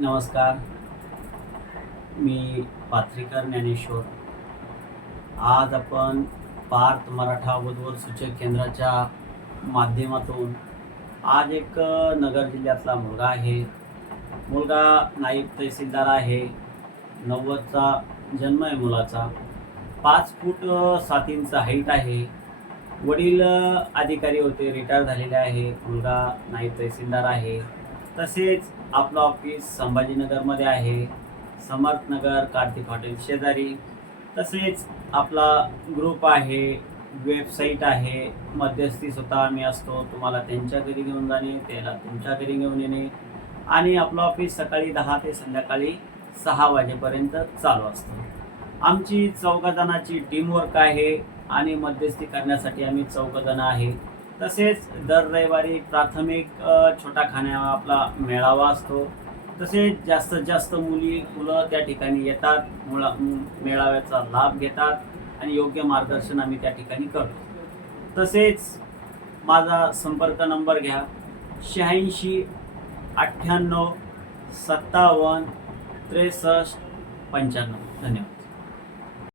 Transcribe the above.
नमस्कार. मी पाथरीकर ज्ञानेश्वर. आज आपण पार्थ मराठा वधूवर सूचक केंद्राच्या माध्यमातून आज एक नगर जिल्ह्यातला मुलगा आहे. मुलगा नायब तहसीलदार आहे. 90चा जन्म आहे मुलाचा. 5 फूट 7 इंच हाईट आहे. वडील अधिकारी होते, रिटायर झालेले आहे. मुलगा नायब तहसीलदार आहे. तसेच आपलं ऑफिस संभाजीनगरमध्ये आहे, समर्थनगर कार्तिक हॉटेल शेजारी. तसेच आपला ग्रुप आहे, वेबसाईट आहे. मध्यस्थी स्वतः आम्ही असतो. तुम्हाला त्यांच्या घरी घेऊन जाणे, त्याला तुमच्या घरी घेऊन येणे. आणि आपलं ऑफिस सकाळी 10 ते संध्याकाळी 6 वाजेपर्यंत चालू असतं. आमची 4 जणांची टीमवर्क आहे आणि मध्यस्थी करण्यासाठी आम्ही 4 जण आहे. तसेच दर रविवारी प्राथमिक छोटा खाण्या आपला मेळावा असतो. तसेच जास्तीत जास्त मुलं त्या ठिकाणी येतात, मेळाव्याचा लाभ घेतात आणि योग्य मार्गदर्शन आम्ही त्या ठिकाणी करतो. तसेच माझा संपर्क नंबर घ्या, 86 98 57 63 95. धन्यवाद.